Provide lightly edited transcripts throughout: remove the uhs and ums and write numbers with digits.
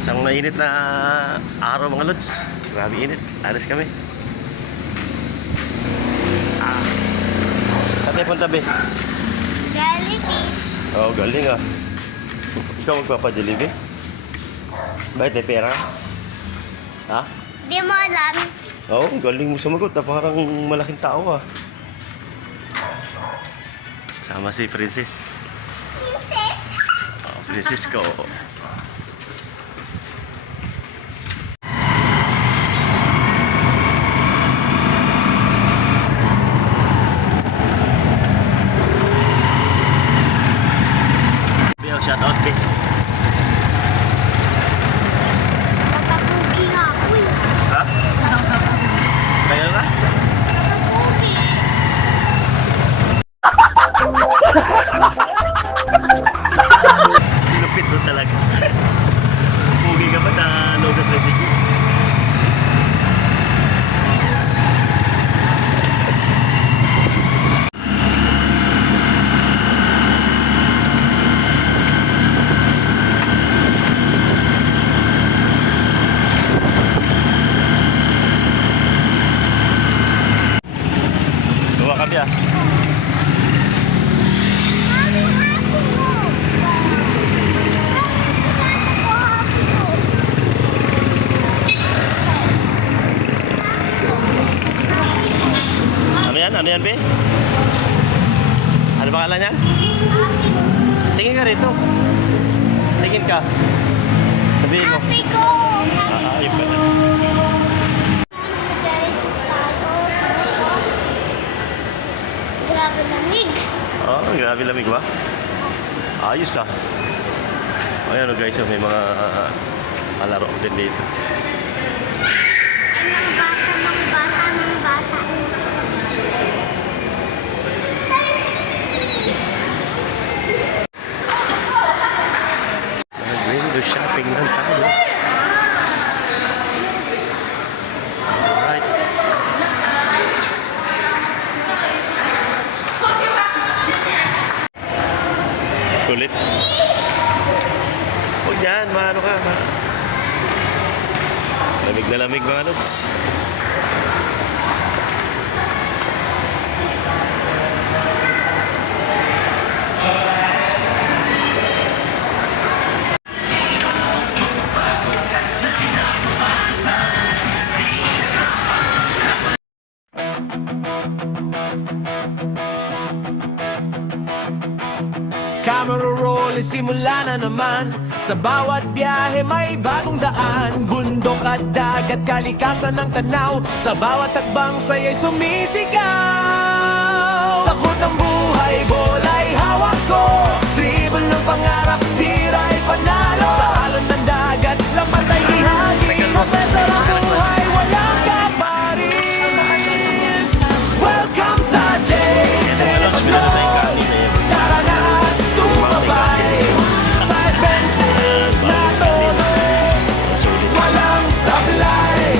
Isang mainit na araw mga lods. Grabe init. Alis kami. Saan tayo punta, be? Jollibee. Oo, galing ah. Ikaw magpapa-Jollibee? Bakit may pera? Ha? Di mo alam. Oo, galing mo sumagot ah. Parang malaking tao ah. Sama si Princess. Princess. Oh, Princess ko. Shout out din. Papapugi nga ako eh. Ha? Kaya nga? Papapugi. Lupit mo talaga. Pugi ka ba sa loob ng tricycle? Tuwa kami ah. Ano yan, be? Ano pangalan yan? Tingin ka rito. Tingin ka. Sabihin mo. Happy go! Ayun pala. Sa Jollibee tayo. Grabe lamig. Oh, grabe lamig ba? Ayos ah. Ayan guys, may mga malaro din dito. Mga bata. Window shopping lang tayo. Alright. Kulit. Huwag dyan, maano ka. Lamig na lamig mga lods. Camera roll, simula na naman. Sa bawat biyahe may bagong daan. Bundok at dagat, kalikasan ng tanaw. Sa bawat tagbang saya'y sumisigaw. Takot ng buhay, bola'y hawak ko. Dribble ng pangarap, tira'y panalo. Sa alon ng dagat, lambat ay ihagi. Professor ang buhay, walang kaparis. Welcome sa JC Maglo. Tara na at sumabay sa adventures na tuloy. Walang sablay.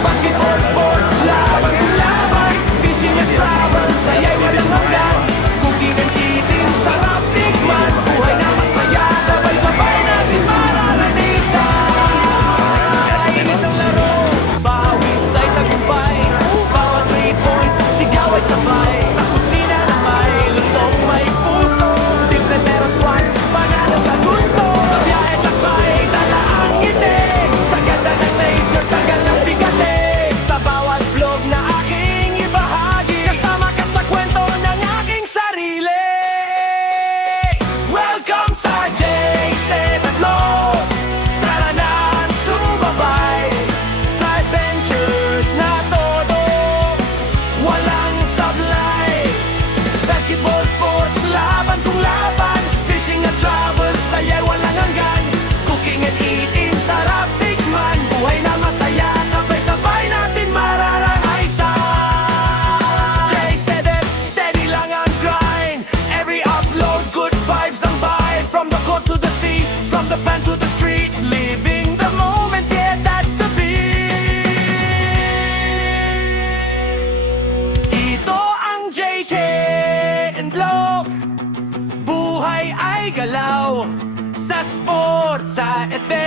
Basketball, sports, laban. Fishing and travel, saya'y walang hanggan. Cooking and eating, sarap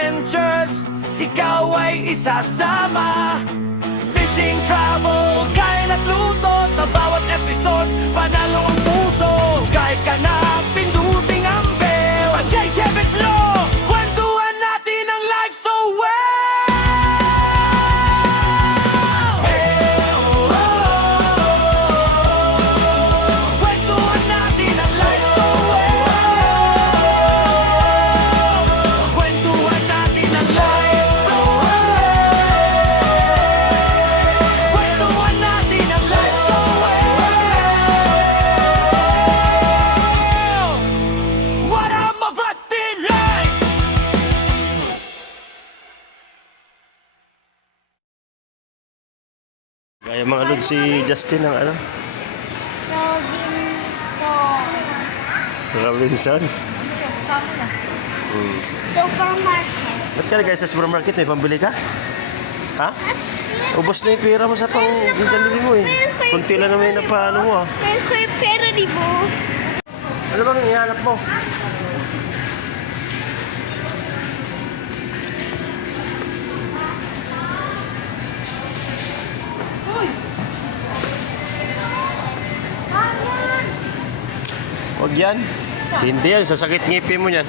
adventures ikaw ay isasama. Fishing, travel, kain at luto. Sa bawat episode, panalo ang puso. Subscribe ka na, pinduting ang bell. Sa JJB Flow, kwentuhan natin ang life so well. Hey, oh, oh, oh. Kwentuhan natin ang life so well. Kwentuhan natin ang life so well. Kwentuhan natin ang life so well. What I'm about to like. Gaya mga lods si Justin ng ano? Robinson. Robinsons. Supermarket. Ba't ka na guys sa supermarket? May pambili ka? Ha? Ubos na yung pera mo sa pang Jollibee mo eh. Kunti lang naman yung napaano mo ah. Meron ko yung pera, di ba? Ano bang ihanap mo? Huwag yan. Hindi yan. Sasakit ngipin mo yan.